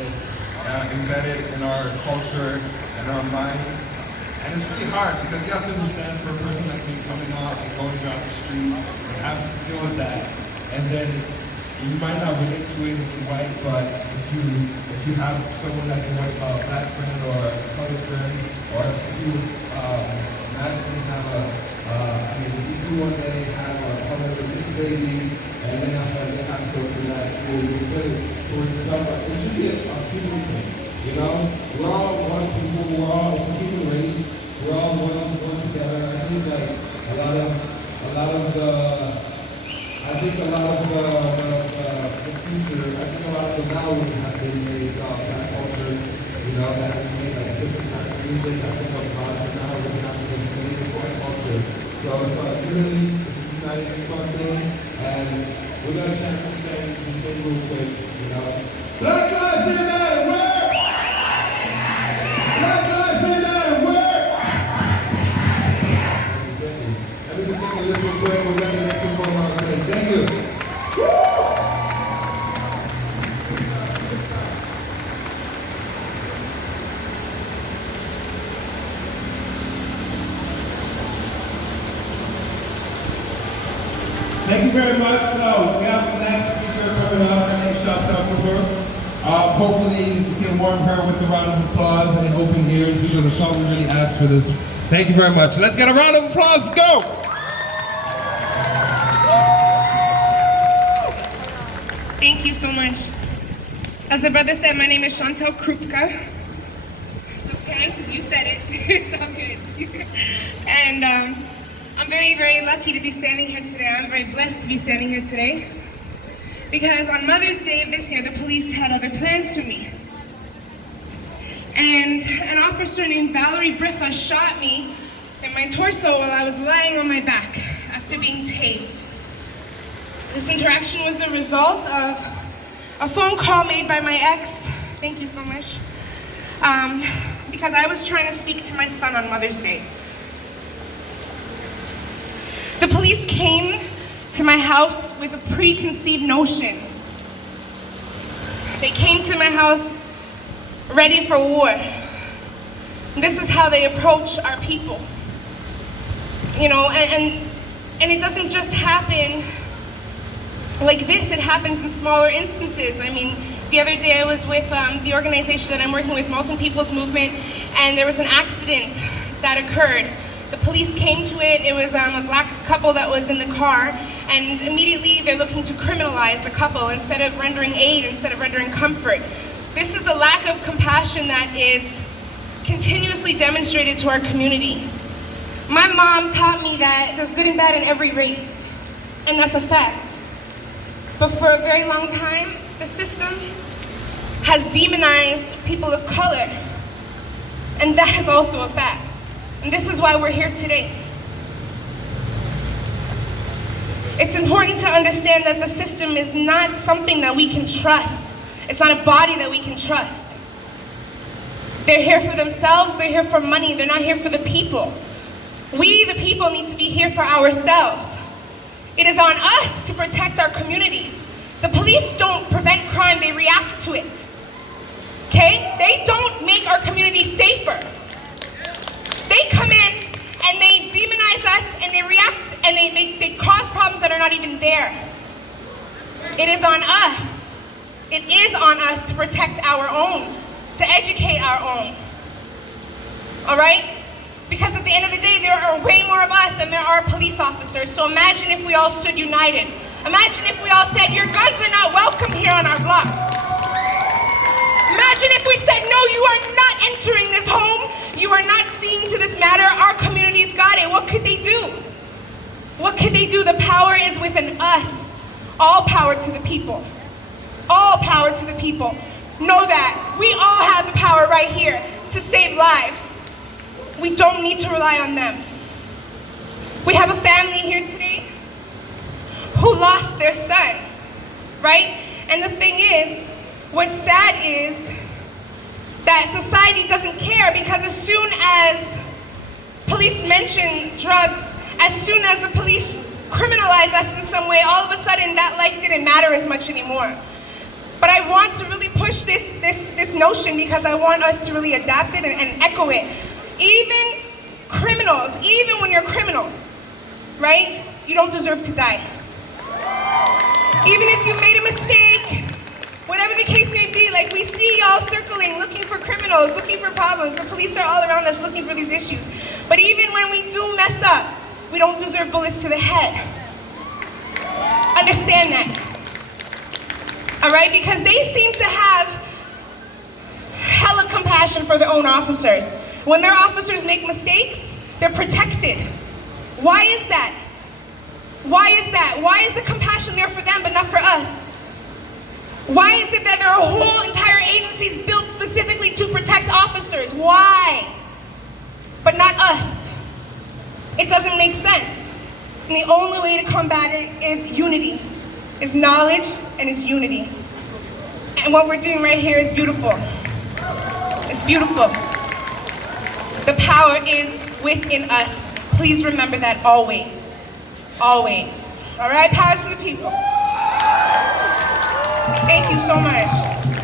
it embedded in our culture and our minds. And it's really hard because you have to understand for a person like me coming out and going down the street and having to deal with that. And then you might not relate to it if you're white, but if you have someone that's a white black friend or a colored friend, or if you magically have if you one day have a colored release baby, and then after they have to go through that, you put it towards yourself. But it should be a people thing, you know? We're all one people, it's a human race, we're all one together. I think that a lot of the future, I think a lot of the values have been made black culture, you know, that has made like different kinds of music. I think of now we're going to have to make it white culture. So it's really, it's united in one thing, and we're going to check some things and stay real quick, you know. Black lives matter, where? Black lives matter, where? Let me just take a listen quick. We're going to get some more on stage. Thank you. Thank you very much. So we have the next speaker coming up. Her name is Chantel Cooper. Hopefully we can warm her with a round of applause and open ears. These are the songs we really asked for this. Thank you very much. Let's get a round of applause. Go! Thank you so much. As the brother said, my name is Chantel Krupka. It's okay, you said it. It's all good. And I'm very, very lucky to be standing here today. I'm very blessed to be standing here today. Because on Mother's Day of this year, the police had other plans for me. And an officer named Valerie Briffa shot me in my torso while I was lying on my back after being tased. This interaction was the result of a phone call made by my ex, thank you so much, because I was trying to speak to my son on Mother's Day. The police came to my house with a preconceived notion. They came to my house ready for war. And this is how they approach our people. You know, and it doesn't just happen like this, it happens in smaller instances. I mean, the other day I was with the organization that I'm working with, Mountain People's Movement, and there was an accident that occurred. The police came to it. It was a black couple that was in the car, and immediately they're looking to criminalize the couple instead of rendering aid, instead of rendering comfort. This is the lack of compassion that is continuously demonstrated to our community. My mom taught me that there's good and bad in every race, and that's a fact. But for a very long time, the system has demonized people of color, and that is also a fact. And this is why we're here today. It's important to understand that the system is not something that we can trust. It's not a body that we can trust. They're here for themselves, they're here for money, they're not here for the people. We, the people, need to be here for ourselves. It is on us to protect our communities. The police don't prevent crime, they react to it. Okay? They don't make our community safer. They come in and they demonize us and they react and they cause problems that are not even there. It is on us. It is on us to protect our own, to educate our own. All right? Because at the end of the day, there are way more of us than there are police officers. So imagine if we all stood united. Imagine if we all said, your guns are not welcome here on our blocks. Imagine if we said, no, you are not entering this home. You are not seeing to this matter. Our community's got it. What could they do? What could they do? The power is within us. All power to the people. All power to the people. Know that. We all have the power right here to save lives. We don't need to rely on them. We have a family here today who lost their son, right? And the thing is, what's sad is that society doesn't care, because as soon as police mention drugs, as soon as the police criminalize us in some way, all of a sudden that life didn't matter as much anymore. But I want to really push this this notion because I want us to really adapt it and echo it. Even criminals, even when you're a criminal, right? You don't deserve to die. Even if you made a mistake, whatever the case may be, like we see y'all circling, looking for criminals, looking for problems. The police are all around us looking for these issues. But even when we do mess up, we don't deserve bullets to the head. Understand that. All right? Because they seem to have hella compassion for their own officers. When their officers make mistakes, they're protected. Why is that? Why is that? Why is the compassion there for them but not for us? Why is it that there are whole entire agencies built specifically to protect officers? Why? But not us. It doesn't make sense. And the only way to combat it is unity, is knowledge, and is unity. And what we're doing right here is beautiful. It's beautiful. The power is within us. Please remember that always. Always. All right, power to the people. Thank you so much.